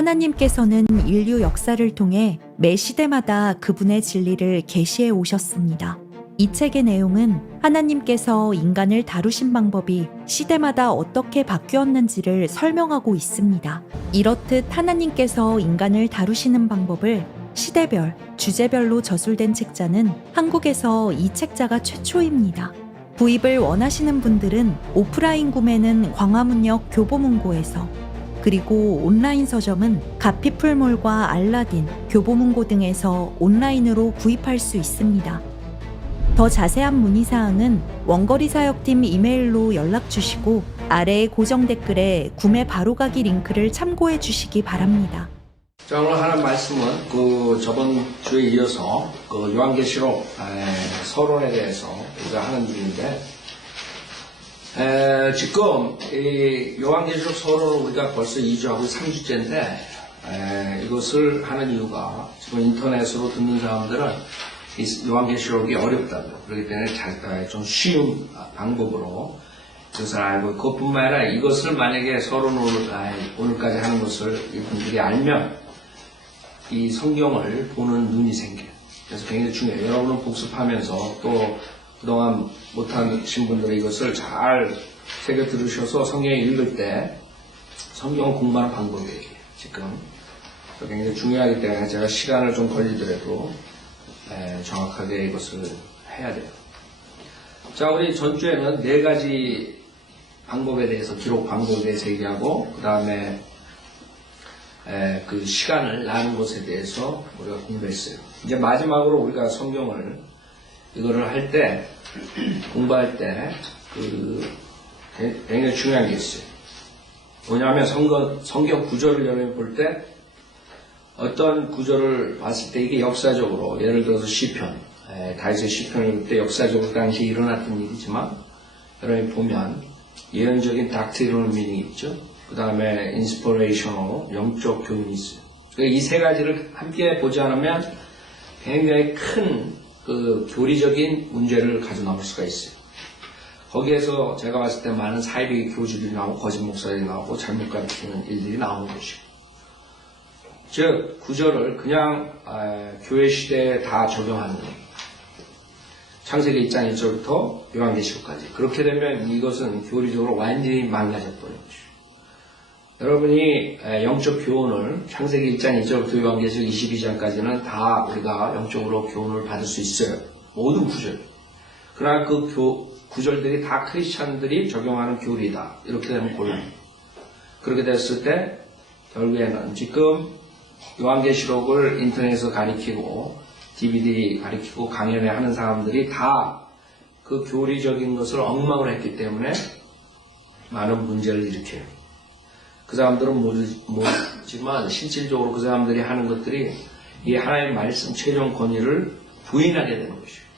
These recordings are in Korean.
하나님께서는 인류 역사를 통해 매 시대마다 그분의 진리를 계시해 오셨습니다. 이 책의 내용은 하나님께서 인간을 다루신 방법이 시대마다 어떻게 바뀌었는지를 설명하고 있습니다. 이렇듯 하나님께서 인간을 다루시는 방법을 시대별, 주제별로 저술된 책자는 한국에서 이 책자가 최초입니다. 구입을 원하시는 분들은 오프라인 구매는 광화문역 교보문고에서, 그리고 온라인 서점은 가피풀몰과 알라딘, 교보문고 등에서 온라인으로 구입할 수 있습니다. 더 자세한 문의사항은 원거리 사역팀 이메일로 연락 주시고 아래의 고정 댓글에 구매 바로가기 링크를 참고해 주시기 바랍니다. 자, 오늘 하는 말씀은 저번 주에 이어서 요한계시록 서론에 대해서 우리가 하는 중인데, 지금 이 요한계시록 서론을 우리가 벌써 2주하고 3주째인데, 이것을 하는 이유가 지금 인터넷으로 듣는 사람들은 이 요한계시록이 어렵다고요. 그렇기 때문에 좀 쉬운 방법으로 그것을 알고, 그것뿐만 아니라 이것을 만약에 서론을 오늘까지 하는 것을 이분들이 알면 이 성경을 보는 눈이 생겨요. 그래서 굉장히 중요해요. 여러분은 복습하면서 또 그동안 못하신 분들은 이것을 잘 새겨 들으셔서 성경 읽을 때 성경을 공부하는 방법이에요. 지금 굉장히 중요하기 때문에 제가 시간을 좀 걸리더라도 정확하게 이것을 해야 돼요. 자, 우리 전주에는 4가지 방법에 대해서, 기록 방법에 대해서 얘기하고, 그 다음에 그 시간을 나눈 것에 대해서 우리가 공부했어요. 이제 마지막으로 우리가 성경을 이거를 할 때, 공부할 때 굉장히 중요한 게 있어요. 뭐냐면 성경 구절을 여러분이 볼 때 어떤 구절을 봤을 때 이게 역사적으로, 예를 들어서 시편, 다윗의 시편을 볼 때 역사적으로 당시에 일어났던 일이지만 여러분이 보면 예언적인 닥트리널 미닝이 있죠. 그 다음에 인스퍼레이셔널, 영적 교훈이 있어요. 이 3가지를 함께 보지 않으면 굉장히 큰 교리적인 문제를 가져 나올 수가 있어요. 거기에서 제가 봤을 때 많은 사이비 교주들이 나오고 거짓 목사들이 나오고 잘못 가르치는 일들이 나오는 것이고, 즉 구절을 그냥 교회 시대에 다 적용하는 거예요. 창세기 1장 1절부터 요한계시록까지. 그렇게 되면 이것은 교리적으로 완전히 망가져 버린 것이죠. 여러분이 영적 교훈을 창세기 1장 1절부터 요한계시록 22장까지는 다 우리가 영적으로 교훈을 받을 수 있어요. 모든 구절. 그러나 그 구절들이 다 크리스찬들이 적용하는 교리다. 이렇게 되면 곤란해요. 그렇게 됐을 때 결국에는 지금 요한계시록을 인터넷에서 가리키고 DVD 가리키고 강연회 하는 사람들이 다 그 교리적인 것을 엉망으로 했기 때문에 많은 문제를 일으켜요. 그 사람들은 모르지만 실질적으로 그 사람들이 하는 것들이 이 하나님의 말씀 최종 권위를 부인하게 되는 것이에요.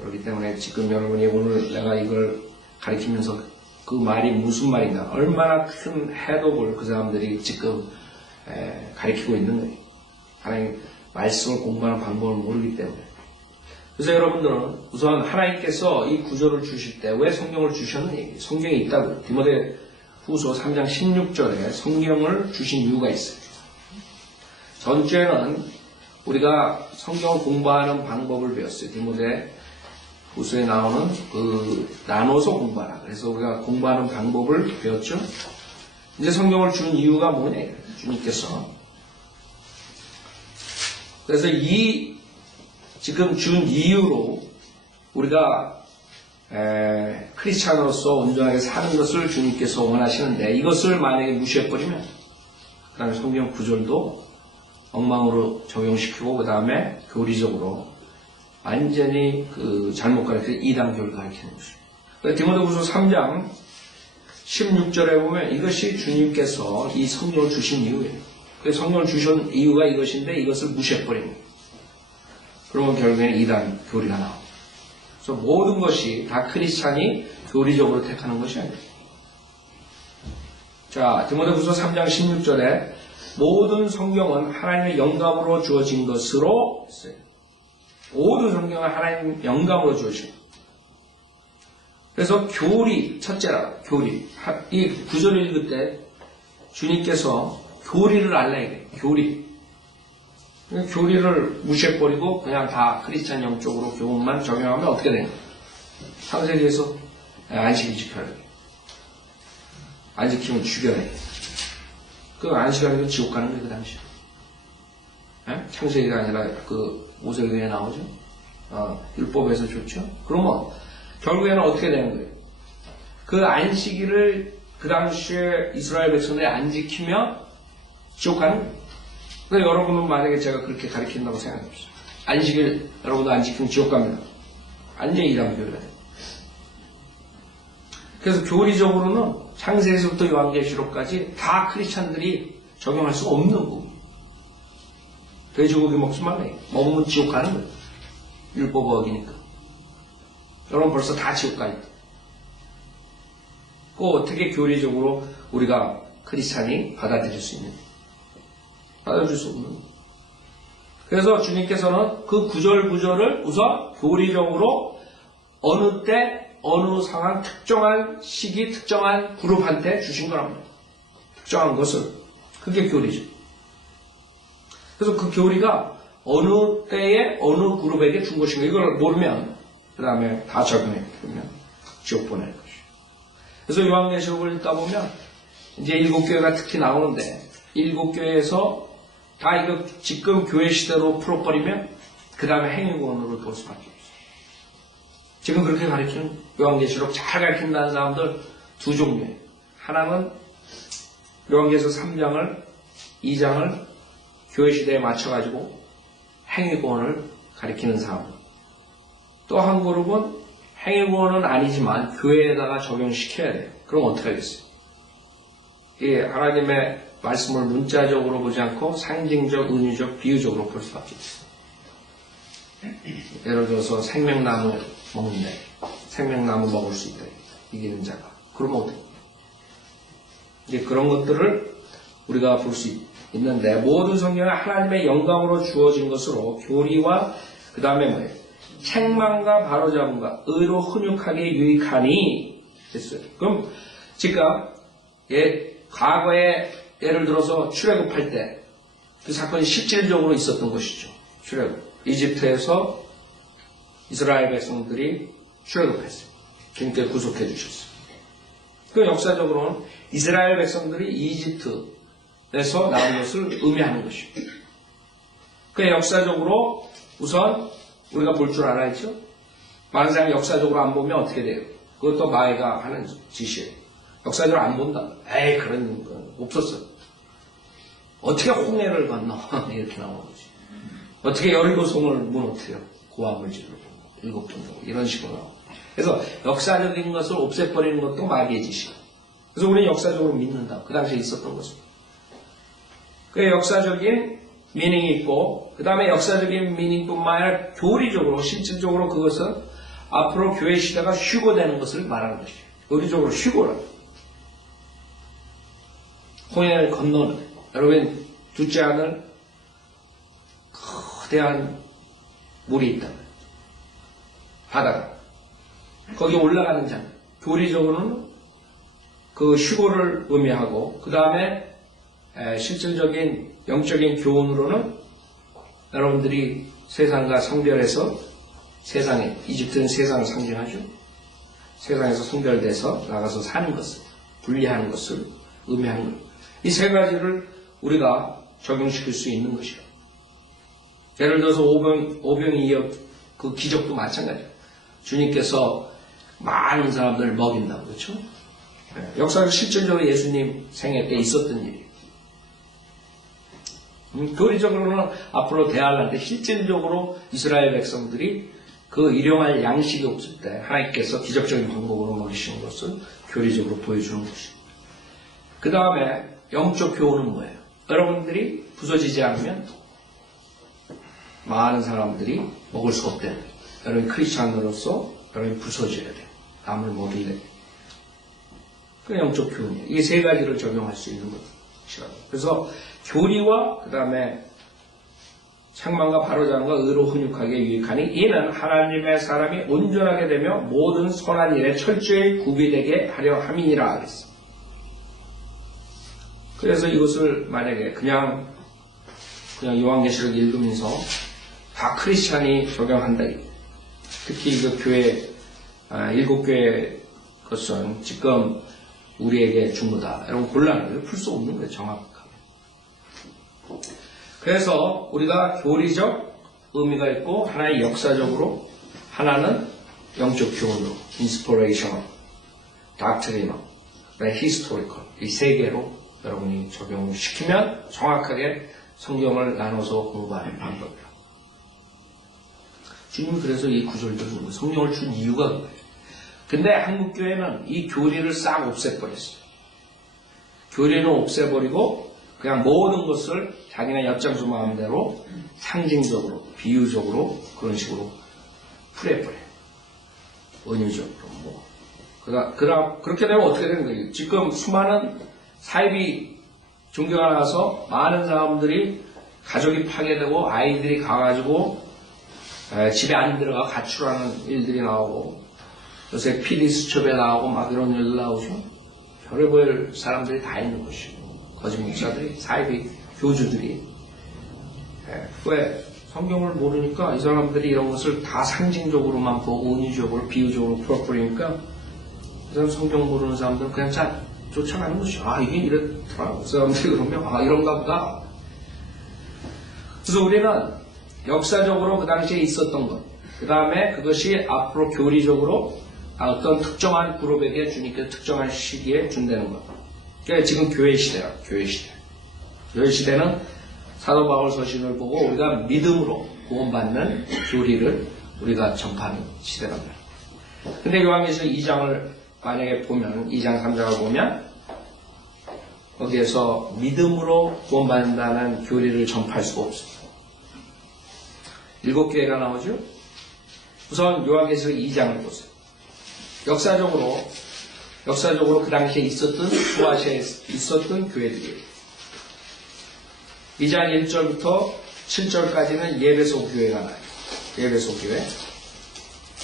그렇기 때문에 지금 여러분이 오늘 내가 이걸 가리키면서 그 말이 무슨 말인가, 얼마나 큰 해독을 그 사람들이 지금 가리키고 있는 거예요. 하나님 말씀을 공부하는 방법을 모르기 때문에. 그래서 여러분들은 우선 하나님께서 이 구절을 주실 때 왜 성경을 주셨느냐, 성경이 있다고. 디모데 후서 3장 16절에 성경을 주신 이유가 있어요. 전주에는 우리가 성경을 공부하는 방법을 배웠어요. 디모데 후서에 나오는 나눠서 공부하라. 그래서 우리가 공부하는 방법을 배웠죠. 이제 성경을 준 이유가 뭐냐, 주님께서. 그래서 이 지금 준 이유로 우리가 크리스찬으로서 온전하게 사는 것을 주님께서 원하시는데, 이것을 만약에 무시해버리면 그 다음에 성경 구절도 엉망으로 적용시키고 그 다음에 교리적으로 완전히 잘못 가르치는 이단교를 가르치는 것이죠. 디모데후서 3장 16절에 보면 이것이 주님께서 이 성경을 주신 이유예요. 그래서 성경을 주신 이유가 이것인데 이것을 무시해버립니다. 그러면 결국에는 이단 교리가 나옵니다. 그래서 모든 것이 다 크리스찬이 교리적으로 택하는 것이 아닙니다. 자, 디모데후서 3장 16절에 모든 성경은 하나님의 영감으로 주어진 것으로 있어요. 모든 성경은 하나님 영감으로 주어진 것. 그래서 교리, 첫째라, 교리. 이 구절을 읽을 때 주님께서 교리를 알아야 돼. 교리. 교리를 무시해버리고 그냥 다 크리스찬 영적으로 교훈만 적용하면 어떻게 되냐. 창세기에서 안식일 지켜야 돼. 안 지키면 죽여야 돼. 그 안식 아니고 지옥 가는 거예요, 그 당시에. 창세기가 아니라 그 모세기에 나오죠. 율법에서 좋죠. 그러면 결국에는 어떻게 되는 거예요? 그 안식일을 그 당시에 이스라엘 백성들이 안 지키면 지옥 가는 거예요. 그래서 여러분은 만약에 제가 그렇게 가르친다고 생각해보세요. 안식일 여러분도 안 지키면 지옥 갑니다. 완전히 이단 교회가 돼요. 그래서 교리적으로는 창세기에서부터 요한계시록까지 다 크리스찬들이 적용할 수 없는 부분. 돼지고기 먹지 말래. 먹으면 지옥 가는 거예요. 율법 어기니까. 여러분 벌써 다 지옥 가 있다. 그 어떻게 교리적으로 우리가 크리스찬이 받아들일 수 있는지. 받아줄 수 없는 거예요. 그래서 주님께서는 그 구절구절을 우선 교리적으로 어느 때 어느 상황, 특정한 시기, 특정한 그룹한테 주신 거랍니다. 특정한 것을. 그게 교리죠. 그래서 그 교리가 어느 때에 어느 그룹에게 준 것인가 이걸 모르면 그 다음에 다 적용해 보면 지옥 보낼 것이죠. 그래서 요한계시록을 읽다 보면 이제 7교회가 특히 나오는데 7교회에서 다 이거 지금 교회 시대로 풀어버리면 그 다음에 행위구원으로 돌 수밖에 없어요. 지금 그렇게 가르치는 요한계시록 잘 가르친다는 사람들 두 종류예요. 하나는 요한계시록 3장을 2장을 교회 시대에 맞춰가지고 행위구원을 가리키는 사람. 또 한 그룹은 행위구원은 아니지만 교회에다가 적용시켜야 돼요. 그럼 어떻게 하겠어요? 이 하나님의 말씀을 문자적으로 보지 않고 상징적, 은유적, 비유적으로 볼 수밖에 없어요. 예를 들어서 생명나무 먹는데 생명나무 먹을 수 있다. 이기는 자가. 그러면 어떻게? 이제 그런 것들을 우리가 볼 수 있는데 모든 성경은 하나님의 영감으로 주어진 것으로 교리와 그 다음에 뭐예요? 책망과 바로잡음과 의로 훈육하게 유익하니 됐어요. 그럼 지금 과거에 예를 들어서 출애굽할 때 그 사건이 실질적으로 있었던 것이죠. 출애굽. 이집트에서 이스라엘 백성들이 출애굽했어요. 주님께 구속해 주셨어요. 그 역사적으로는 이스라엘 백성들이 이집트에서 나온 것을 의미하는 것입니다. 그 역사적으로 우선 우리가 볼 줄 알아야죠. 많은 사람이 역사적으로 안 보면 어떻게 돼요? 그것도 마귀가 하는 짓이에요. 역사적으로 안 본다. 에이 그런 건 없었어요. 어떻게 홍해를 건너 이렇게 나오는 거지. 어떻게 여리고성을 무너뜨려 고아물질로 보고 7번 정도 이런 식으로 나오고. 그래서 역사적인 것을 없애버리는 것도 마귀의 짓이에요. 그래서 우리는 역사적으로 믿는다. 그 당시에 있었던 것입니다. 그 역사적인 미닝이 있고 그 다음에 역사적인 미닝뿐만 아니라 교리적으로 실질적으로 그것은 앞으로 교회 시대가 휴고되는 것을 말하는 것이에요. 의리적으로 휴고를. 홍해를 건너는 여러분 둘째 하늘 거대한 물이 있다. 바다가. 거기 올라가는 장. 교리적으로는 그 휴고를 의미하고 그 다음에 실질적인 영적인 교훈으로는 여러분들이 세상과 성별해서 세상에 이집트는 세상을 상징하죠. 세상에서 성별돼서 나가서 사는 것을 분리하는 것을 의미하는 거예요. 이 세 가지를 우리가 적용시킬 수 있는 것이에요. 예를 들어서 오병이어 그 기적도 마찬가지예요. 주님께서 많은 사람들을 먹인다고 그렇죠? 역사가 실질적으로 예수님 생애 때 있었던 일이에요. 교리적으로는 앞으로 대화할 때 실질적으로 이스라엘 백성들이 그 일용할 양식이 없을 때 하나님께서 기적적인 방법으로 먹이시는 것을 교리적으로 보여주는 것입니다. 그 다음에 영적 교훈은 뭐예요? 여러분들이 부서지지 않으면 많은 사람들이 먹을 수가 없대요. 여러분 크리스찬으로서 여러분이 부서져야 돼요. 남을 먹이려 돼요. 그 영적 교훈이에요. 이 세 가지를 적용할 수 있는 것이라고. 그래서 교리와 그 다음에 책망과 바로잡음과 의로 훈육하게 유익하니 이는 하나님의 사람이 온전하게 되며 모든 선한 일에 철저히 구비되게 하려 함이니라 하겠습니다. 그래서 이것을 만약에 그냥 요한계시록 읽으면서 다 크리스찬이 적용한다. 특히 그 교회, 7교회 것은 지금 우리에게 준 거다. 이런 곤란을 풀 수 없는 거예요, 정확하게. 그래서 우리가 교리적 의미가 있고, 하나의 역사적으로, 하나는 영적 교훈으로, inspirational, doctrinal, historical, 이 세 개로 여러분이 적용을 시키면 정확하게 성경을 나눠서 공부하는 방법이에요. 주님이 그래서 이 구절들을 성경을 준 이유가 그거예요. 근데 한국교회는 이 교리를 싹 없애버렸어요. 교리는 없애버리고 그냥 모든 것을 자기네 엿장수 마음대로 상징적으로, 비유적으로 그런 식으로 풀어버려요. 은유적으로 뭐. 그렇게 되면 어떻게 되는 거예요? 지금 수많은 사이비 종교가 나와서 많은 사람들이 가족이 파괴되고 아이들이 가가지고 집에 안 들어가 가출하는 일들이 나오고 요새 PD 수첩에 나오고 막 이런 일들 나오죠. 별의별 사람들이 다 있는 것이고 거짓 목사들이 사이비 교주들이 왜 성경을 모르니까 이 사람들이 이런 것을 다 상징적으로만 보고 은유적으로 비유적으로 풀어버리니까 이 사람 성경 모르는 사람들은 그냥 잘 쫓아가는 것이죠. 이게 이렇더라. 그 사람들이 그러면 이런가 보다. 그래서 우리는 역사적으로 그 당시에 있었던 것, 그 다음에 그것이 앞으로 교리적으로 어떤 특정한 그룹에게 주니까 특정한 시기에 준다는 것. 그러니까 지금 교회 시대라, 교회 시대. 교회 시대는 사도 바울 서신을 보고 우리가 믿음으로 구원받는 교리를 우리가 전파하는 시대란 말이에요. 근데 요한계시록 2장을 만약에 보면, 2장 3장을 보면 거기에서 믿음으로 구원받는다는 교리를 전파할 수가 없어요. 7교회가 나오죠. 우선 요한계시록 2장을 보세요. 역사적으로 그 당시에 있었던, 소아시아에 있었던 교회들이에요. 2장 1절부터 7절까지는 예배소 교회가 나와요. 예배소 교회.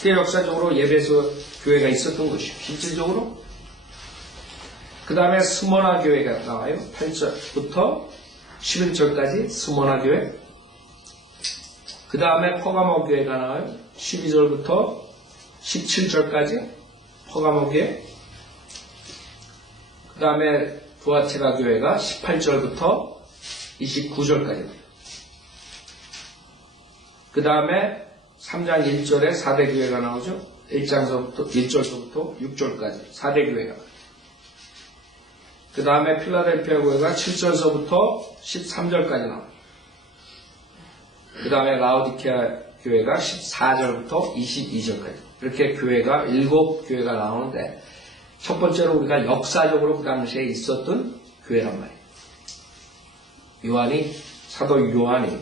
그 역사적으로 예배소 교회가 있었던 것이요. 실질적으로. 그 다음에 스모나 교회가 나와요. 8절부터 11절까지 스모나 교회. 그 다음에 퍼가모 교회가 나와요. 12절부터 17절까지 퍼가모 교회. 그 다음에 두아티라 교회가 18절부터 29절까지. 그 다음에 3장 1절에 4대 교회가 나오죠. 1절서부터 6절까지 4대 교회가 나와요. 그 다음에 필라델피아 교회가 7절서부터 13절까지 나와요. 그 다음에 라오디케아 교회가 14절부터 22절까지. 이렇게 교회가 7교회가 나오는데, 첫 번째로 우리가 역사적으로 그 당시에 있었던 교회란 말이에요. 사도 요한이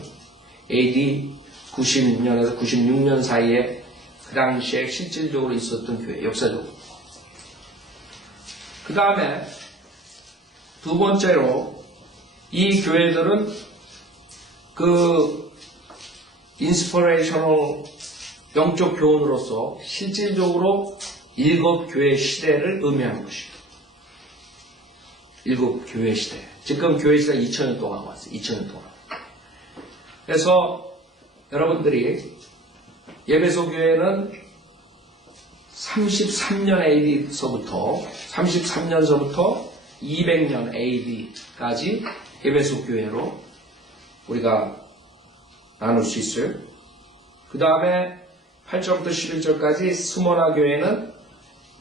AD 90년에서 96년 사이에 그 당시에 실질적으로 있었던 교회, 역사적으로. 그 다음에 두 번째로 이 교회들은 그 인스퍼레이셔널 영적 교훈으로서 실질적으로 7교회 시대를 의미하는 것입니다. 7교회 시대. 지금 교회 시대가 2000년 동안 왔어요. 2000년 동안. 그래서 여러분들이 예배소 교회는 33년 AD서부터 200년 AD까지 예배소 교회로 우리가 나눌 수 있어요. 그 다음에 8절부터 11절까지 스모나 교회는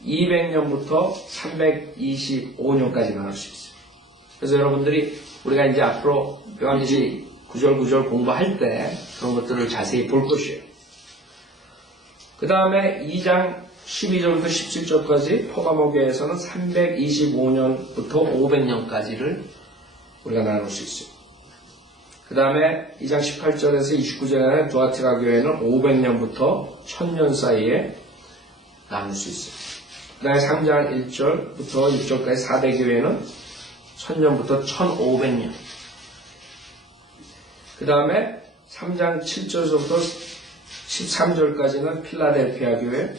200년부터 325년까지 나눌 수 있어요. 그래서 여러분들이 우리가 이제 앞으로 요한계시 구절 공부할 때 그런 것들을 자세히 볼 것이에요. 그 다음에 2장 12절부터 17절까지 퍼가모 교회에서는 325년부터 500년까지를 우리가 나눌 수 있어요. 그 다음에 2장 18절에서 29절에 두아티라 교회는 500년부터 1000년 사이에 나눌 수 있어요. 그 다음에 3장 1절부터 6절까지 4대 교회는 1000년부터 1500년. 그 다음에 3장 7절부터 13절까지는 필라델피아 교회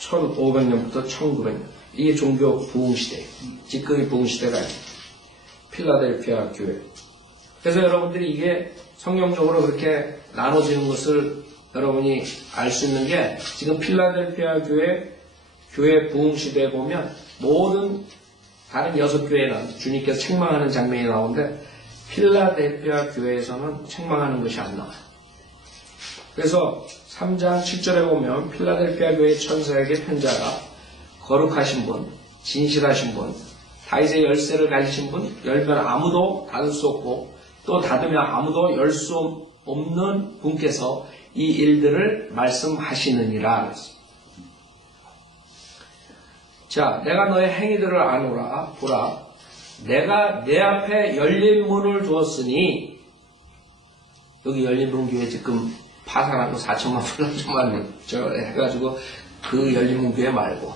1500년부터 1900년. 이게 종교 부흥시대예요. 지금의 부흥시대가 아니에요. 필라델피아 교회. 그래서 여러분들이 이게 성경적으로 그렇게 나눠지는 것을 여러분이 알 수 있는 게 지금 필라델피아 교회 부흥 시대에 보면 모든 다른 6교회는 주님께서 책망하는 장면이 나오는데 필라델피아 교회에서는 책망하는 것이 안 나와요. 그래서 3장 7절에 보면 필라델피아 교회 천사에게 편자가 거룩하신 분, 진실하신 분, 다윗의 열쇠를 가지신 분, 열면 아무도 닫을 수 없고 또 닫으면 아무도 열 수 없는 분께서 이 일들을 말씀하시느니라 그랬습니다. 자, 내가 너의 행위들을 아노라 보라. 내가 내 앞에 열린 문을 두었으니, 여기 열린 문 교회 지금 파산한 거 4천만 불 저 해가지고 그 열린 문 교회 말고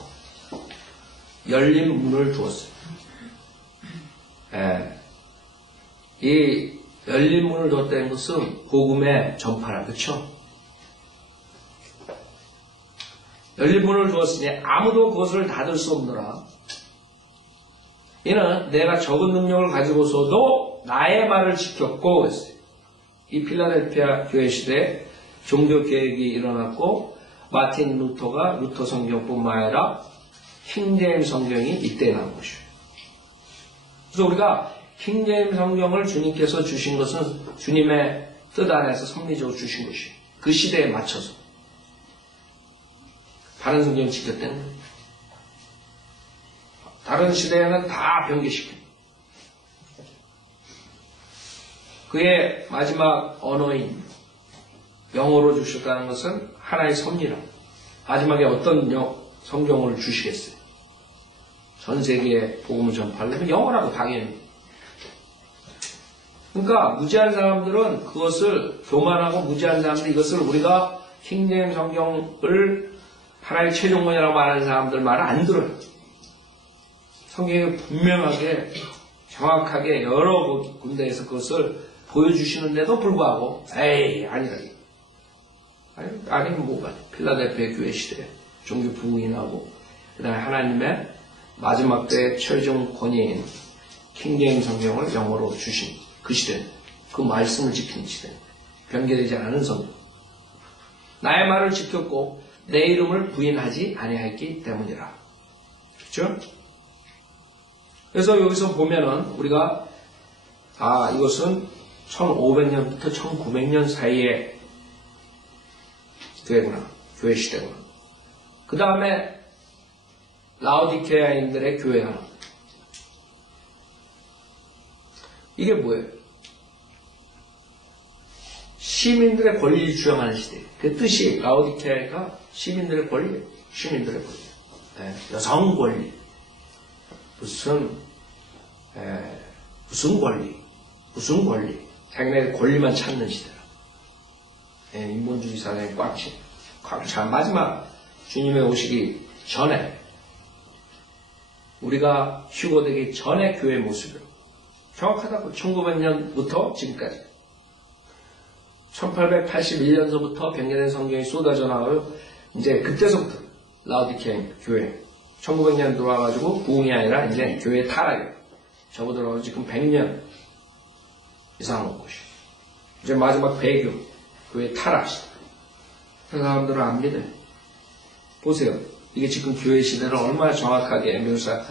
열린 문을 두었어요. 이 열린 문을 두었다는 것은 복음의 전파라, 그렇죠? 열린 문을 두었으니 아무도 그것을 닫을 수 없노라. 이는 내가 적은 능력을 가지고서도 나의 말을 지켰고 그랬어요. 이 필라델피아 교회 시대에 종교 개혁이 일어났고 마틴 루터가 루터 성경뿐만 아니라 킹제임 성경이 이때 나온 것이에요. 그래서 우리가 킹제임 성경을 주님께서 주신 것은 주님의 뜻 안에서 섭리적으로 주신 것이에요. 그 시대에 맞춰서 다른 성경을 지켰다는 거예요. 다른 시대에는 다 변개시킵니다. 그의 마지막 언어인 영어로 주셨다는 것은 하나의 섭리라. 마지막에 어떤 성경을 주시겠어요? 전 세계에 복음을 전파하려면 영어라고 당연히. 그러니까 무지한 사람들은 그것을 교만하고 무지한 사람들 이것을 우리가 킹제임 성경을 하나의 최종문이라고 말하는 사람들 말을 안 들어요. 성경이 분명하게 정확하게 여러 군데에서 그것을 보여주시는데도 불구하고 에이 아니라 아니면 뭐가 필라델피아 교회 시대에 종교 부흥이 나고 그 다음에 하나님의 마지막 때의 최종 권위인 킹제임 성경을 영어로 주신 그 시대, 그 말씀을 지키는 시대, 변개되지 않은 성경. 나의 말을 지켰고 내 이름을 부인하지 아니하였기 때문이라. 그렇죠? 그래서 여기서 보면은 우리가 이것은 1500년부터 1900년 사이에 교회구나, 교회 시대구나. 그 다음에 라오디케아인들의 교회가 나옵니다. 이게 뭐예요? 시민들의 권리를 주장하는 시대. 그 뜻이 라오디케아가 시민들의 권리, 시민들의 권리, 여성 권리, 무슨 권리, 자기네 권리만 찾는 시대라. 인본주의 사상이 꽉 찬 마지막 주님의 오시기 전에 우리가 휴거되기 전에 교회 모습이요. 정확하다고 1900년부터 지금까지 1881년서부터 변개된 성경이 쏟아져 나와요. 이제 그때서부터 라오디케아 교회 1900년 들어와가지고 부흥이 아니라 이제 교회 타락이에요. 접어들어가지고 지금 100년 이상 온 것이. 이제 마지막 배교 교회 타락. 그 사람들은 안 믿어요. 보세요. 이게 지금 교회 시대를 얼마나 정확하게 묘사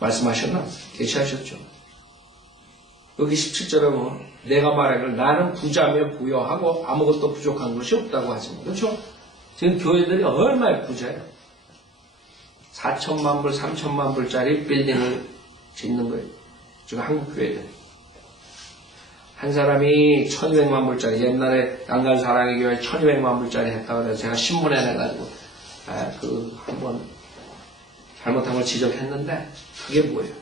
말씀하셨나? 계시하셨죠. 여기 17절에 보면 내가 말하기를 나는 부자며 부여하고 아무것도 부족한 것이 없다고 하지만 그렇죠? 지금 교회들이 얼마나 부자예요? 4천만 불, 3천만 불짜리 빌딩을 짓는 거예요. 지금 한국 교회들. 한 사람이 1200만 불짜리 옛날에 양간 사랑의 교회 1200만 불짜리 했다고 해서 제가 신문에 내가지고 한번 잘못한 걸 지적했는데 그게 뭐예요?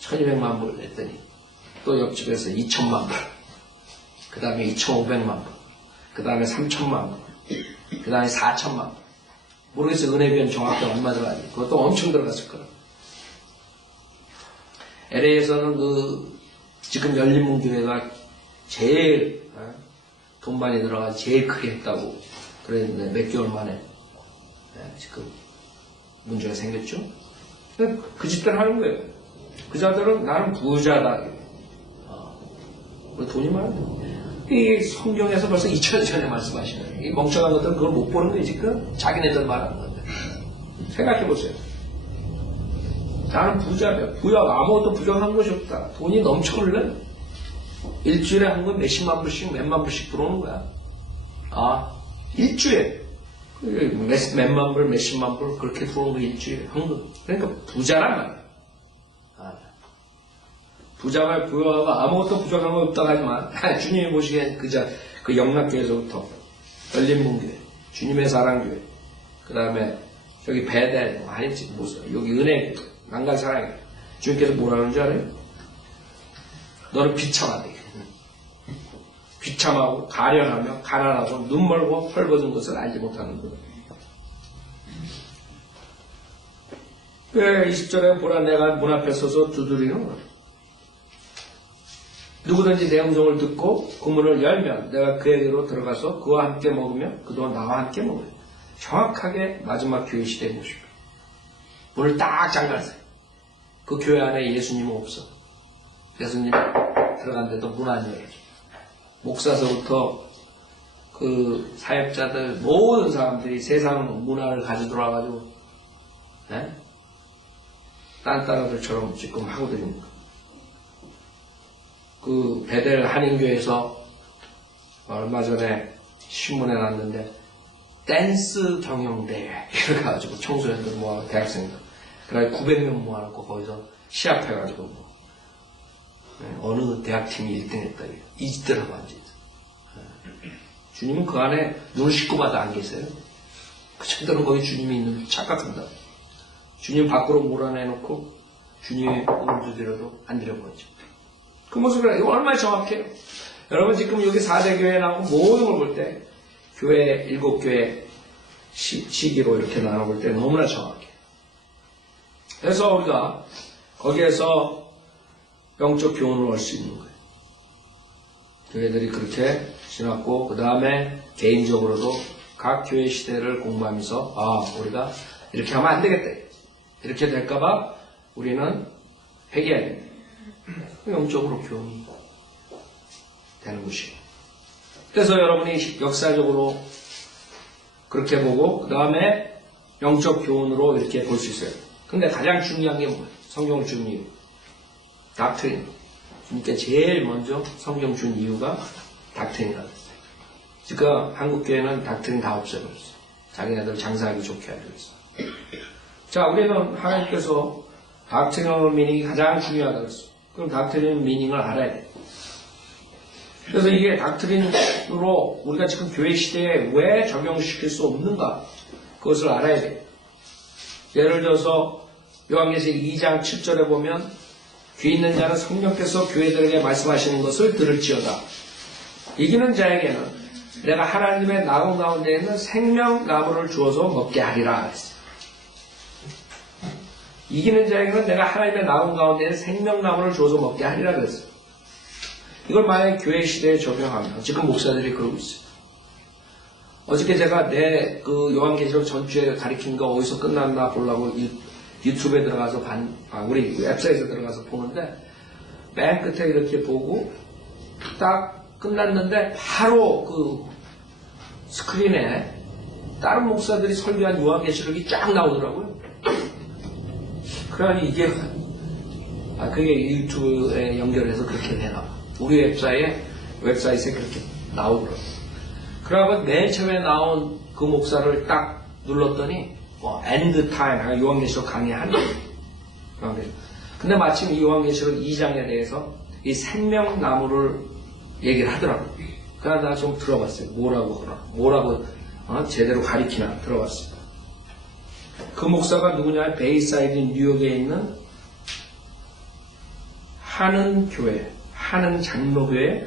1200만 불 냈더니 또 옆집에서 2000만 불, 그 다음에 2500만 불, 그 다음에 3000만 불, 그 다음에 4000만 불. 모르겠어요. 은혜비는 정확히 얼마 들어가지. 그것도 엄청 들어갔을 거예요. LA에서는 지금 열린문교회가 제일 돈 많이 들어가 제일 크게 했다고 그랬는데 몇 개월 만에 지금 문제가 생겼죠. 그 짓들 하는 거예요. 그 자들은 나는 부자다. 우리 돈이 많은데. 이 성경에서 벌써 2000년 전에 말씀하시는 이 멍청한 것들은 그걸 못 보는 거예요, 지금. 자기네들 말하는 건데. 생각해 보세요. 나는 부자면, 부역, 아무것도 부족한 것이 없다. 돈이 넘쳐 흘러. 일주일에 한 건 몇십만 불씩, 몇만 불씩 들어오는 거야. 일주일에. 몇만 불, 몇십만 불, 그렇게 들어오는 거 일주일에. 한 그러니까 부자란 말이야. 부자가 부여하고 아무것도 부족한 거 없다고 하지만, 주님이 보시기엔 그 영락교에서부터, 열린문교회, 주님의 사랑교회, 그 다음에 저기 배대, 아니지, 무슨, 여기 은혜, 난간사랑교회. 주님께서 뭐라는 줄 알아요? 너는 비참하대. 비참하고, 가련하며, 가난하고, 눈멀고, 헐벗은 것을 알지 못하는 거예요. 왜 20절에 보라 내가 문 앞에 서서 두드리는 거야. 누구든지 내 음성을 듣고 그 문을 열면 내가 그에게로 들어가서 그와 함께 먹으며 그도 나와 함께 먹으며 정확하게 마지막 교회 시대의 모습이에요. 문을 딱 잠갔어요. 그 교회 안에 예수님은 없어. 예수님 들어갔는데도 문 안 열어줘. 목사서부터 그 사역자들 모든 사람들이 세상 문화를 가지고 들어와가지고 딴따라들처럼 지금 하고 드립니다. 그 베델 한인교회에서 얼마 전에 신문에 났는데 댄스 경영대회 이렇게 가지고 청소년들 모아서 대학생들 그래 900명 모아놓고 거기서 시합해가지고 어느 대학팀이 1등 했다 이 짓들하고 앉아있어. 주님은 그 안에 눈을 씻고 봐도 안 계세요. 그 친구들은 거기 주님이 있는 착각한다. 주님 밖으로 몰아내놓고 주님의 꿈을 두드려도 안 드려보죠. 그 모습을, 이거 얼마나 정확해요. 여러분 지금 여기 4대 교회 나오고 모든 걸 볼 때 교회 7교회 시기로 이렇게 나눠볼 때 너무나 정확해요. 그래서 우리가 거기에서 영적 교훈을 얻을 수 있는 거예요. 교회들이 그렇게 지났고 그 다음에 개인적으로도 각 교회 시대를 공부하면서 우리가 이렇게 하면 안 되겠다. 이렇게 될까봐 우리는 회개해야 됩니다. 영적으로 교훈이 되는 것이에요. 그래서 여러분이 역사적으로 그렇게 보고 그 다음에 영적 교훈으로 이렇게 볼 수 있어요. 근데 가장 중요한 게 뭐예요? 성경을 준 이유. 닥트린. 그러니까 제일 먼저 성경 준 이유가 닥트린이라고 했어요. 지금 한국교회는 닥트린 다 없애버렸어요. 자기네들 장사하기 좋게 하려고 했어요. 자, 우리는 하나님께서 닥트리널 미닝이 가장 중요하다고 했어요. 그럼 닥트리널 미닝을 알아야 돼요. 그래서 이게 닥트린으로 우리가 지금 교회 시대에 왜 적용시킬 수 없는가 그것을 알아야 돼요. 예를 들어서 요한계시록 2장 7절에 보면 귀 있는 자는 성령께서 교회들에게 말씀하시는 것을 들을지어다. 이기는 자에게는 내가 하나님의 나무 가운데 있는 생명나무를 주어서 먹게 하리라 했어요. 이기는 자에게는 내가 하나님의 나무 가운데 있는 생명나무를 주어서 먹게 하리라 그랬어요. 이걸 만약에 교회 시대에 적용하면 지금 목사들이 그러고 있어요. 어저께 제가 내 그 요한계시록 전주에 가르친 거 어디서 끝났나 보려고 유튜브에 들어가서 우리 웹사이트에 들어가서 보는데 맨 끝에 이렇게 보고 딱 끝났는데 바로 그 스크린에 다른 목사들이 설교한 요한계시록이 쫙 나오더라고요. 그러니 이게 그게 유튜브에 연결해서 그렇게 되나 우리 웹사이트에 그렇게 나오더라고요. 그러고 맨 처음에 나온 그 목사를 딱 눌렀더니 엔드 타임 요한계시록 강의하는 요한계시록. 근데 마침 이 요한계시록 2장에 대해서 이 생명나무를 얘기를 하더라고요. 그래서 나 좀 들어봤어요. 뭐라고 제대로 가리키나 들어봤어요. 그 목사가 누구냐? 베이사이드 뉴욕에 있는 하는 교회, 하는 장로교회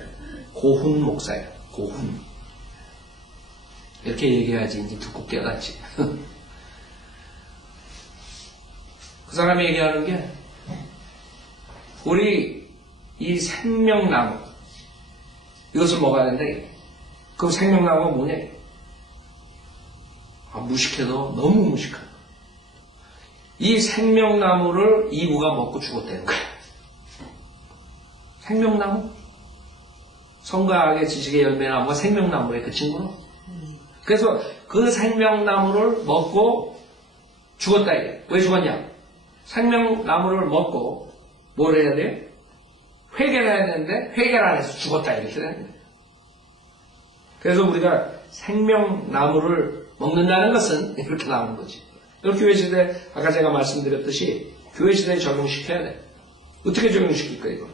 고훈 목사예요. 고훈. 이렇게 얘기해야지 이제 듣고 깨닫지. 그 사람이 얘기하는 게 우리 이 생명나무 이것을 먹어야 되는데 그 생명나무가 뭐냐? 무식해도 너무 무식하다. 이 생명나무를 이브가 먹고 죽었다는 거야. 생명나무? 선과학의 지식의 열매나무가 생명나무에 그 친구는. 그래서 그 생명나무를 먹고 죽었다 이게. 왜 죽었냐? 생명나무를 먹고 뭘 해야 돼? 회개를 해야 되는데 회개를 안 해서 죽었다 이렇게 되는 거예요. 그래서 우리가 생명나무를 먹는다는 것은 이렇게 나오는 거지. 교회시대 아까 제가 말씀드렸듯이 교회시대에 적용시켜야 돼. 어떻게 적용시킬 거야 이거?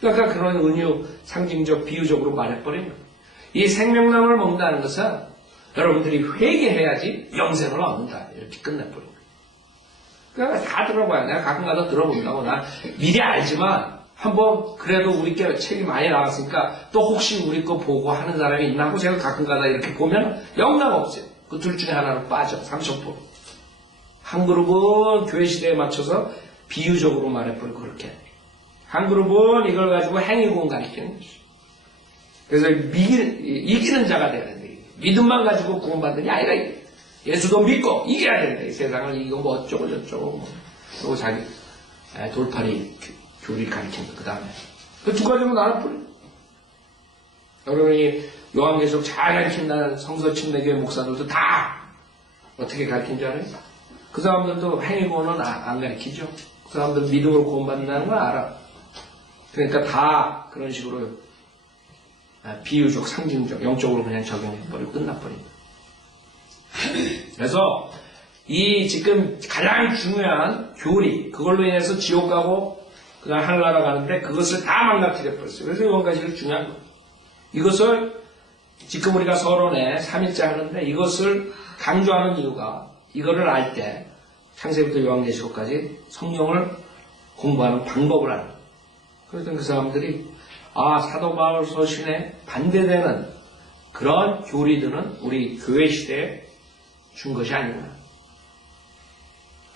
그러니까 그런 은유 상징적 비유적으로 말해버린 거예요. 이 생명나무를 먹는다는 것은 여러분들이 회개해야지 영생을 얻는다 이렇게 끝내버린 거예요. 그러니까 다 들어봐요. 내가 가끔 가다 들어본다고. 나 미리 알지만 한번 그래도 우리께 책이 많이 나왔으니까 또 혹시 우리 거 보고 하는 사람이 있나 하고 제가 가끔 가다 이렇게 보면 영락 없어요. 그 둘 중에 하나로 빠져. 30%. 한 그룹은 교회 시대에 맞춰서 비유적으로 말해버리고 그렇게. 한 그룹은 이걸 가지고 행위구원 가르치는 거죠. 그래서 이기는 자가 돼야 된다. 믿음만 가지고 구원받는 게 아니라 예수도 믿고 이겨야 된다. 이 세상을 이기고 뭐 어쩌고 저쩌고. 그리고 자기 돌팔이 교리를 가르친다. 그 다음에. 그 두 가지로 나눠버려. 여러분이 요한계시록 잘 가르친다는 성서침례교회 목사들도 다 어떻게 가르친 줄 알아요? 그 사람들도 행위구원은 안 가르치죠. 그 사람들 믿음으로 구원받는다는 걸 알아. 그러니까 다 그런 식으로 비유적, 상징적, 영적으로 그냥 적용해버리고 끝나버립니다. 그래서 이 지금 가장 중요한 교리, 그걸로 인해서 지옥 가고 그다음 하늘나라 가는데 그것을 다 망가뜨려버렸어요. 그래서 이번까지는 중요한 거예요. 이것을 지금 우리가 서론에 3일째 하는데 이것을 강조하는 이유가 이거를 알 때 창세기부터 요한계시록까지 성경을 공부하는 방법을 알아요. 그래서 그 사람들이 사도 바울 서신에 반대되는 그런 교리들은 우리 교회 시대에 준 것이 아니구나.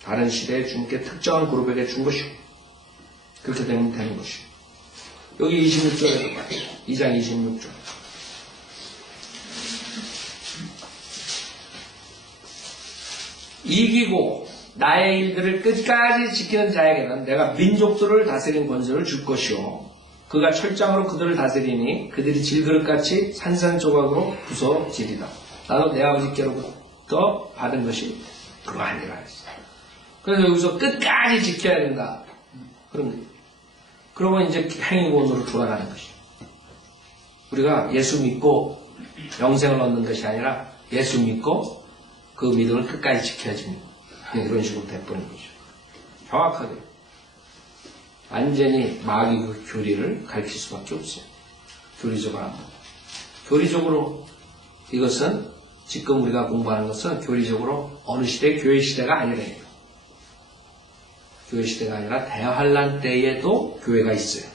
다른 시대에 주님께 특정한 그룹에게 준 것이고 그렇게 되면 되는 것이고 여기 26절에도 봐요. 2장 26절. 이기고 나의 일들을 끝까지 지키는 자에게는 내가 민족들을 다스리는 권세를 줄 것이요. 그가 철장으로 그들을 다스리니 그들이 질그릇같이 산산조각으로 부서지리다. 나도 내 아버지께로부터 받은 것이 그거 아니라 했어. 그래서 여기서 끝까지 지켜야 된다. 그런 거예요. 그러면 이제 행위구원으로 돌아가는 것이죠. 우리가 예수 믿고 영생을 얻는 것이 아니라 예수 믿고 그 믿음을 끝까지 지켜야지. 이런 식으로 돼버리는 거죠. 정확하게. 완전히 마귀 그 교리를 가르칠 수밖에 없어요. 교리적으로. 교리적으로 이것은 지금 우리가 공부하는 것은 교리적으로 어느 시대, 교회 시대가 아니래요. 교회 시대가 아니라 대환란 때에도 교회가 있어요.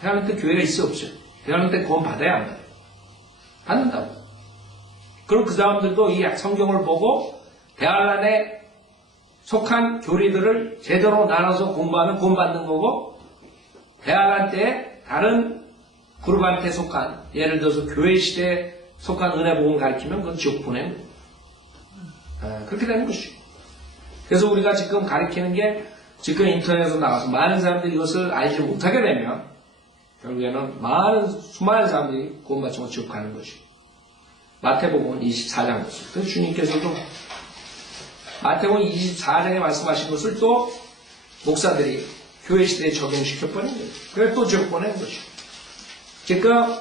대환란 때 교회가 있어 없죠? 대환란 때 구원 받아야 안 받아요? 받는다고. 그럼 그 사람들도 이 성경을 보고 대환란에 속한 교리들을 제대로 나눠서 공부하면 구원받는 거고 대환란 때에 다른 그룹한테 속한 예를 들어서 교회 시대에 속한 은혜복음 가르치면 그건 지옥 보내는 거예요. 그렇게 되는 것이죠. 그래서 우리가 지금 가르치는 게 지금 인터넷에서 나와서 많은 사람들이 이것을 알지 못하게 되면 결국에는 수많은 사람들이 구원받지 못하고 지옥 가는 것이죠. 마태복음 24장. 그래서 주님께서도 마태복음 24장에 말씀하신 것을 또 목사들이 교회 시대에 적용시켜버린 거예요. 그래서 또 지옥 보내는 것이죠. 지금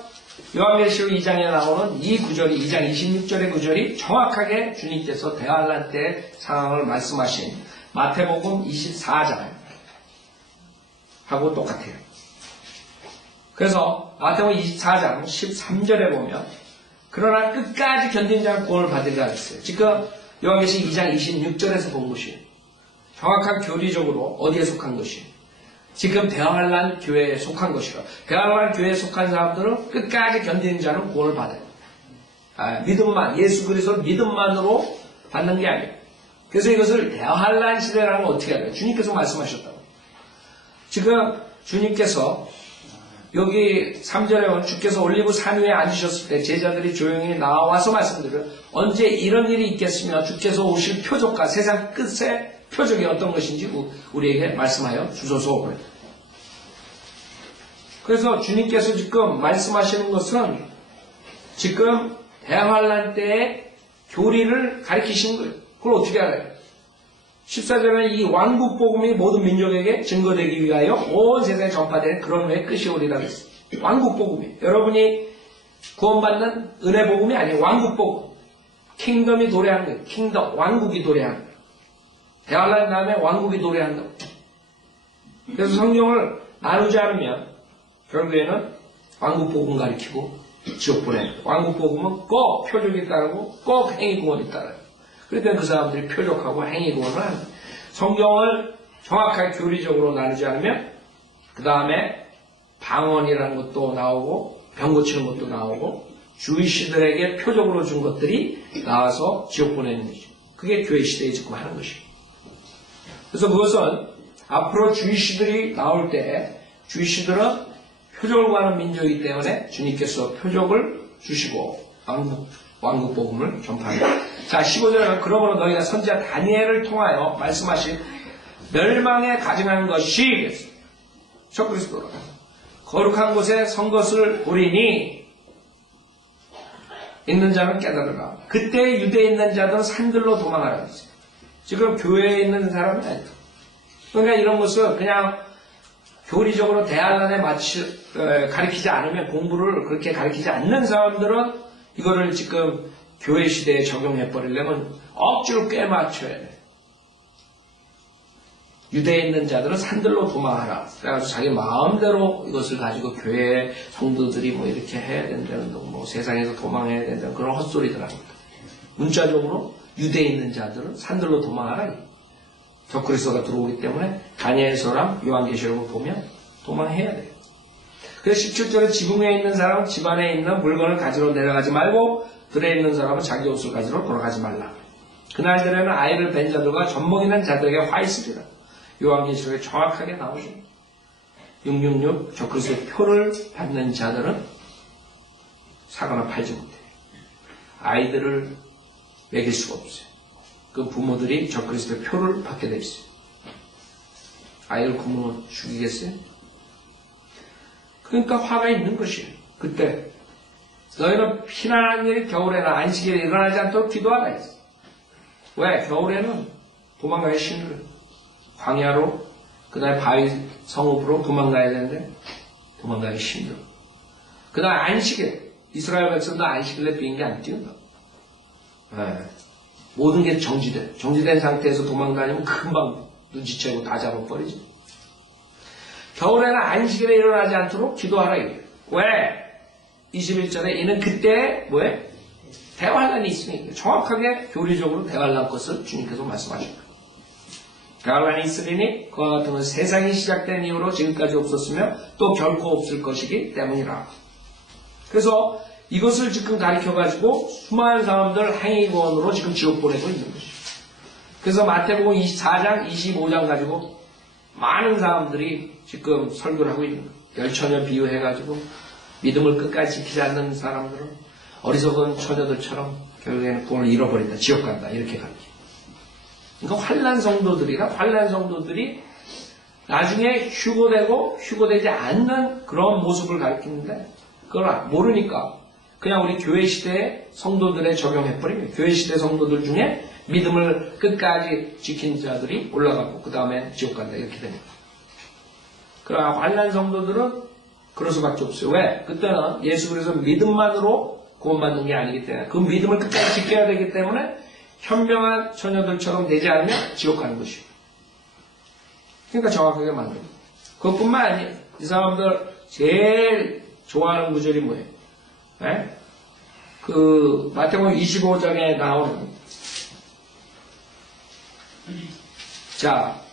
요한계시록 2장에 나오는 이 구절이 2장 26절의 구절이 정확하게 주님께서 대환란 때 상황을 말씀하신 마태복음 24장하고 똑같아요. 그래서 마태복음 24장 13절에 보면 그러나 끝까지 견딘 자는 구원을 받으리라 했어요. 지금 요한계시록 2장 26절에서 본 것이에요. 정확한 교리적으로 어디에 속한 것이에요. 지금 대환란 교회에 속한 것이라. 대환란 교회에 속한 사람들은 끝까지 견디는 자는 구원을 받아요. 믿음만, 예수 그리스도 믿음만으로 받는 게 아니에요. 그래서 이것을 대환란 시대라는 건 어떻게 해야 돼요? 주님께서 말씀하셨다고. 지금 주님께서 여기 3절에 보면 주께서 올리브 산 위에 앉으셨을 때 제자들이 조용히 나와서 말씀드려요. 언제 이런 일이 있겠으며 주께서 오실 표적과 세상 끝의 표적이 어떤 것인지 우리에게 말씀하여 주소서. 그래서 주님께서 지금 말씀하시는 것은 지금 대환란 때의 교리를 가르치신 거예요. 그걸 어떻게 알아요? 14절에는 이 왕국 복음이 모든 민족에게 증거되기 위하여 온 세상에 전파되는 그런 후에 끝이 오리라 그랬어요. 왕국 복음이. 여러분이 구원받는 은혜 복음이 아니에요. 왕국 복음. 킹덤이 도래하는 거예요. 킹덤, 왕국이 도래하는 거예요. 대환란 다음에 왕국이 도래한다고. 그래서 성경을 나누지 않으면 결국에는 왕국 복음 가르치고 지옥 보내는 거예요. 왕국 복음은 꼭 표적이 따르고 꼭 행위 구원이 따라요. 그러니까 그 사람들이 표적하고 행위 구원을 하는 거예요. 성경을 정확하게 교리적으로 나누지 않으면 그 다음에 방언이라는 것도 나오고 병 고치는 것도 나오고 주의시들에게 표적으로 준 것들이 나와서 지옥 보내는 거죠. 그게 교회 시대에 지금 하는 것이에요. 그래서 그것은 앞으로 주의시들이 나올 때 주의시들은 표적을 구하는 민족이기 때문에 주님께서 표적을 주시고 왕국 복음을 전파합니다. 자, 15절에는 그러므로 너희가 선지자 다니엘을 통하여 말씀하신 멸망에 가증하는 것이 적그리스도라. 거룩한 곳에 선 것을 보리니 있는 자는 깨달으라. 그때 유대에 있는 자들은 산들로 도망하라. 지금 교회에 있는 사람은 아니다. 그러니까 이런 것을 그냥 교리적으로 대환란에 가르치지 않으면 공부를 그렇게 가르치지 않는 사람들은 이거를 지금 교회 시대에 적용해 버리려면 억지로 꿰맞춰야 돼. 유대에 있는 자들은 산들로 도망하라. 그래가지고 자기 마음대로 이것을 가지고 교회 성도들이 뭐 이렇게 해야 된다는 뭐 세상에서 도망해야 된다는 그런 헛소리들 합니다. 문자적으로 유대에 있는 자들은 산들로 도망하라. 적그리스도가 들어오기 때문에 다니엘서랑 요한계시록을 보면 도망해야 돼요. 그래서 17절에 지붕에 있는 사람은 집 안에 있는 물건을 가지러 내려가지 말고 들에 있는 사람은 자기 옷을 가지러 돌아가지 말라. 그날들에는 아이를 뵌 자들과 젖먹이는 자들에게 화 있으리라. 요한계시록에 정확하게 나오죠. 666 적그리스도의 표를 받는 자들은 사거나 팔지 못해요. 아이들을 먹일 수가 없어요. 그 부모들이 적그리스도의 표를 받게 돼 있어요. 아이를 굶어 죽이겠어요? 그러니까 화가 있는 것이에요. 그때 너희는 피난하는 일이 겨울에나 안식일에 일어나지 않도록 기도하라 했어요. 왜? 겨울에는 도망가기 힘들어요. 광야로 그다음에 바위 성읍으로 도망가야 되는데 도망가기 힘들어. 그다음에 안식일 이스라엘 백성도 안식일에 비행기 안 띄운다. 네. 모든 게 정지된 상태에서 도망다니면 금방 눈치채고 다 잡아버리지. 겨울에는 안식일에 일어나지 않도록 기도하라 이래요. 왜? 21절에 이는 그때 뭐에? 대환란이 있으니 정확하게 교리적으로 대환란 것을 주님께서 말씀하십니다. 대환란이 있으리니 그와 같은 것은 세상이 시작된 이후로 지금까지 없었으며 또 결코 없을 것이기 때문이라. 그래서 이것을 지금 가르쳐가지고 수많은 사람들 행위구원으로 지금 지옥 보내고 있는 것이죠. 그래서 마태복음 24장, 25장 가지고 많은 사람들이 지금 설교를 하고 있는 거예요. 열처녀 비유해가지고 믿음을 끝까지 지키지 않는 사람들은 어리석은 처녀들처럼 결국에는 구원을 잃어버린다. 지옥 간다. 이렇게 가르쳐요. 그러니까 환난 성도들이 나중에 휴고되지 않는 그런 모습을 가르치는데 그걸 모르니까 그냥 우리 교회 시대의 성도들에 적용해버리면 교회 시대 성도들 중에 믿음을 끝까지 지킨 자들이 올라가고 그 다음에 지옥 간다 이렇게 됩니다. 그러나 환난 성도들은 그럴 수밖에 없어요. 왜? 그때는 예수 그리스도 믿음만으로 구원받는 게 아니기 때문에 그 믿음을 끝까지 지켜야 되기 때문에 현명한 처녀들처럼 되지 않으면 지옥 가는 것이에요. 그러니까 정확하게 만듭니다. 그것뿐만 아니에요. 이 사람들 제일 좋아하는 구절이 뭐예요? 네? 그 마태복음 25장에 나오는 자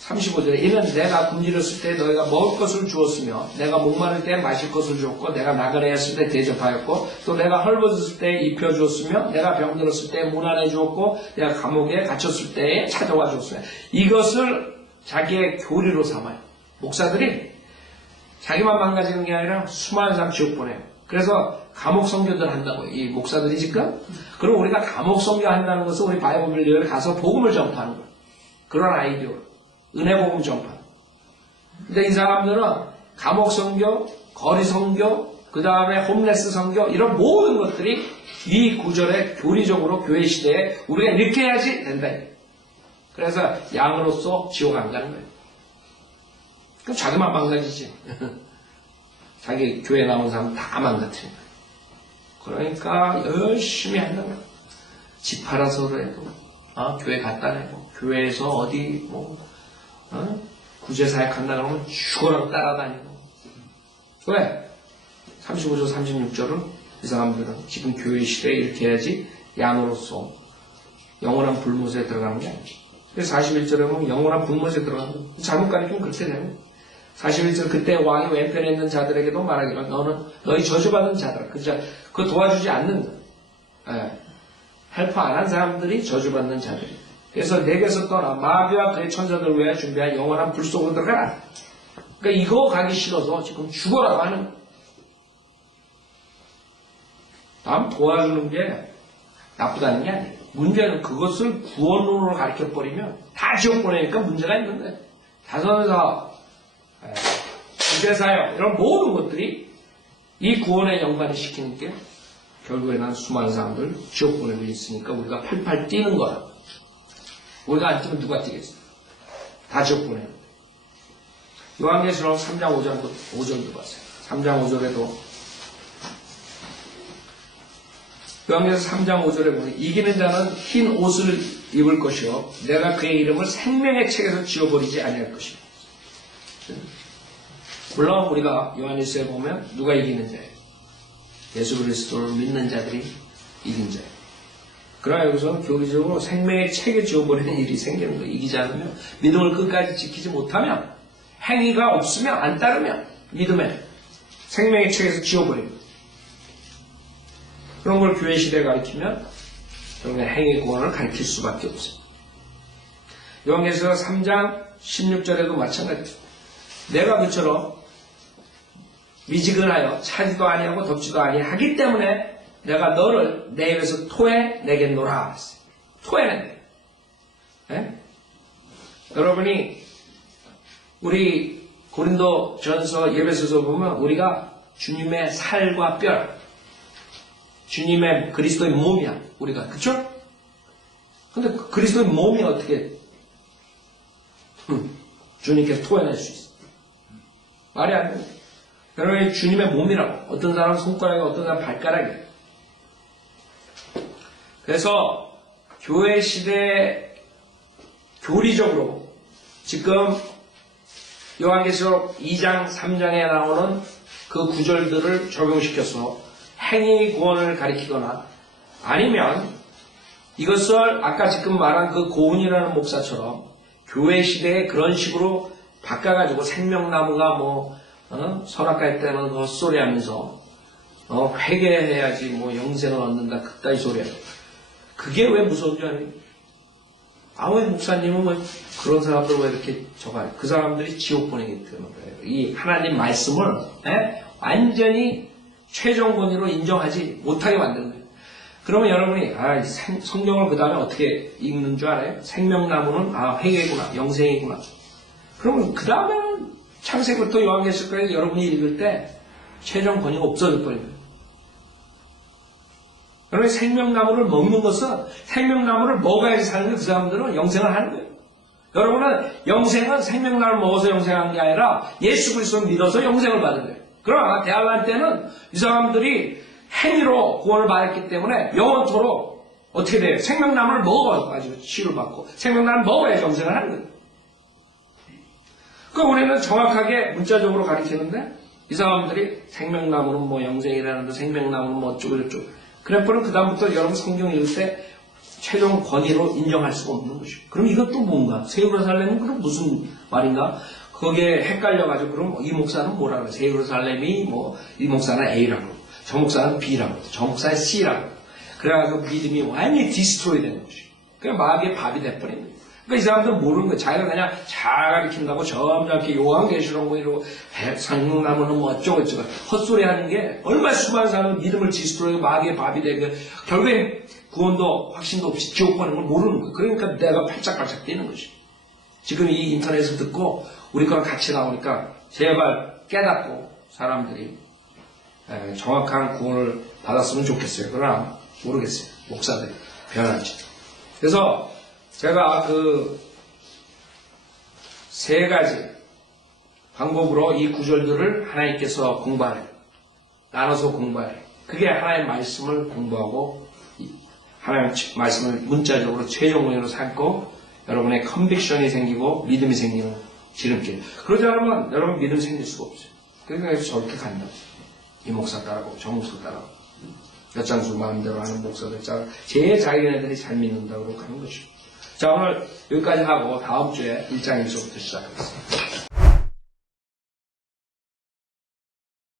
35절에 이는 내가 굶주렸을 때 너희가 먹을 것을 주었으며 내가 목마를 때 마실 것을 주었고 내가 나그네 했을 때 대접하였고 또 내가 헐벗었을 때 입혀주었으며 내가 병들었을 때 문안해 주었고 내가 감옥에 갇혔을 때에 찾아와 주었으며 이것을 자기의 교리로 삼아요. 목사들이 자기만 망가지는 게 아니라 수많은 사람 지옥 보내요. 그래서 감옥 선교들 한다고 이 목사들이 지금 그럼 우리가 감옥 선교 한다는 것은 우리 바이블 빌리에 가서 복음을 전파하는 거예요. 그런 아이디어로 은혜 복음 전파. 근데 이 사람들은 감옥 선교, 거리 선교, 그 다음에 홈레스 선교, 이런 모든 것들이 이 구절에 교리적으로 교회 시대에 우리가 이렇게 해야지 된다. 그래서 양으로서 지옥 안 가는 거예요. 그럼 자기만 망가지지. 자기 교회 나온 사람 다 망가뜨린 거예요. 그러니까 열심히 한다는 거예요. 집 팔아서라도 교회 갖다 내고, 교회에서 어디 구제사역 한다 그러면 죽어라 따라다니고. 왜? 35절 36절은 이 사람들은 지금 교회 시대에 이렇게 해야지 양으로서 영원한 불못에 들어가는 게 아니죠. 그래서 41절에 보면 영원한 불못에 들어가는 거예요. 잘못 가르치면 그렇게 되는 41절 그때 왕이 왼편에 있는 자들에게도 말하기를 너는 너희 저주받은 자들아. 그거 도와주지 않는다. 헬퍼 안 한 사람들이 저주받는 자들이. 그래서 내게서 떠나 마귀와 그의 천사들 외에 준비한 영원한 불 속으로 들어가라. 그러니까 이거 가기 싫어서 지금 죽어라고 하는 거예요. 남 도와주는 게 나쁘다는 게 아니에요. 문제는 그것을 구원론으로 가르쳐버리면 다 지옥 보내니까 문제가 있는데, 다선사, 구제사역 이런 모든 것들이 이 구원에 연관을 시키는 게 결국에는 수많은 사람들 지옥 보내고 있으니까 우리가 팔팔 뛰는 거야. 우리가 안 뛰면 누가 뛰겠어? 다 지옥 보내는 거야. 요한계시록 3장 5절도 봤어요. 3장 5절에도 요한계시록 3장 5절에 보면 이기는 자는 흰 옷을 입을 것이요 내가 그의 이름을 생명의 책에서 지워버리지 아니할 것이요. 물론 우리가 요한일서에 보면 누가 이기는 자예요? 예수 그리스도를 믿는 자들이 이긴 자예요. 그러나 여기서는 교리적으로 생명의 책에 지워버리는 일이 생기는 거예요. 이기지 않으면, 믿음을 끝까지 지키지 못하면, 행위가 없으면, 안 따르면 믿음에 생명의 책에서 지워버립니다. 그런 걸 교회 시대에 가르치면 결국엔 행위 구원을 가르칠 수밖에 없어요. 요한계시록 3장 16절에도 마찬가지죠. 내가 그처럼 미지근하여 차지도 아니하고 덥지도 아니하기 때문에 내가 너를 내 입에서 토해내겠노라. 토해낸대. 네? 여러분이 우리 고린도 전서 예배서서 보면 우리가 주님의 살과 뼈, 주님의 그리스도의 몸이야. 우리가. 그쵸? 근데 그리스도의 몸이 어떻게 주님께서 토해낼 수 있어? 말이 안 돼. 여러분이 주님의 몸이라고. 어떤 사람은 손가락이, 어떤 사람은 발가락이. 그래서 교회 시대 교리적으로 지금 요한계시록 2장, 3장에 나오는 그 구절들을 적용시켜서 행위 구원을 가리키거나 아니면 이것을 아까 지금 말한 그 고은이라는 목사처럼 교회 시대에 그런 식으로 바꿔가지고 생명나무가 선악과일 때는 헛소리 하면서 회개해야지 영생을 얻는다 그따위 소리야. 그게 왜 무서운 줄 아니? 왜 목사님은 그런 사람들 왜 이렇게 저가요? 그 사람들이 지옥 보내기 때문에 그래요. 이 하나님 말씀을 완전히 최종 권위로 인정하지 못하게 만드는 거예요. 그러면 여러분이 성경을 그 다음에 어떻게 읽는 줄 알아요? 생명나무는 회개구나, 영생이구나. 그러면 그 다음에는 창세기부터 요한계시록까지 여러분이 읽을 때 최종 권위가 없어질 거예요. 여러분 생명나무를 먹는 것은 생명나무를 먹어야지 사는 게 그 사람들은 영생을 하는 거예요. 여러분은 영생은 생명나무를 먹어서 영생하는 게 아니라 예수 그리스도를 믿어서 영생을 받은 거예요. 그러나 대학할 때는 이 사람들이 행위로 구원을 받았기 때문에 영원토록 어떻게 돼요? 생명나무를 먹어가지고 치유를 받고 생명나무를 먹어야지 영생을 하는 거예요. 그러니까 우리는 정확하게 문자적으로 가르치는데 이 사람들이 생명나무는 영생이라는데 생명나무는 어쩌고저쩌고 그래버리면 그 다음부터 여러분 성경 읽을 때 최종 권위로 인정할 수가 없는 것이고 그럼 이것도 뭔가? 새 예루살렘은 그럼 무슨 말인가? 거기에 헷갈려가지고 그럼 이 목사는 뭐라 그래? 새 예루살렘이 이 목사는 A라고 저 목사는 B라고 저 목사는 C라고 그래가지고 믿음이 완전히 디스트로이 되는 것이고 그냥 마귀의 밥이 돼버린 거예요. 그러니까 이 사람들은 모르는 거예요. 자기가 그냥 잘 가르친다고 점점 이렇게 요한계시록 이러고 생명나무는 어쩌고저쩌고 헛소리 하는 게 얼마나 수많은 사람은 믿음을 디스트로이고 마귀의 밥이 되고 결국엔 구원도 확신도 없이 지옥 가는 걸 모르는 거예요. 그러니까 내가 팔짝팔짝 뛰는 것이. 지금 이 인터넷을 듣고 우리 거랑 같이 나오니까 제발 깨닫고 사람들이 정확한 구원을 받았으면 좋겠어요. 그러나 모르겠어요. 목사들이 변할지. 그래서 제가 그 세 가지 방법으로 이 구절들을 하나님께서 공부하래요. 나눠서 공부하래요. 그게 하나님의 말씀을 공부하고 하나님의 말씀을 문자적으로 최종적으로 삼고 여러분의 컨빅션이 생기고 믿음이 생기는 지름길. 그러지 않으면 여러분 믿음 생길 수가 없어요. 그러니까 저렇게 간다. 이 목사 따라고 저 목사 따라고 엿장수 마음대로 하는 목사들 제 자기네들이 잘 믿는다고 하는 것이죠. 자, 오늘 여기까지 하고 다음 주에 1장 1절부터 시작하겠습니다.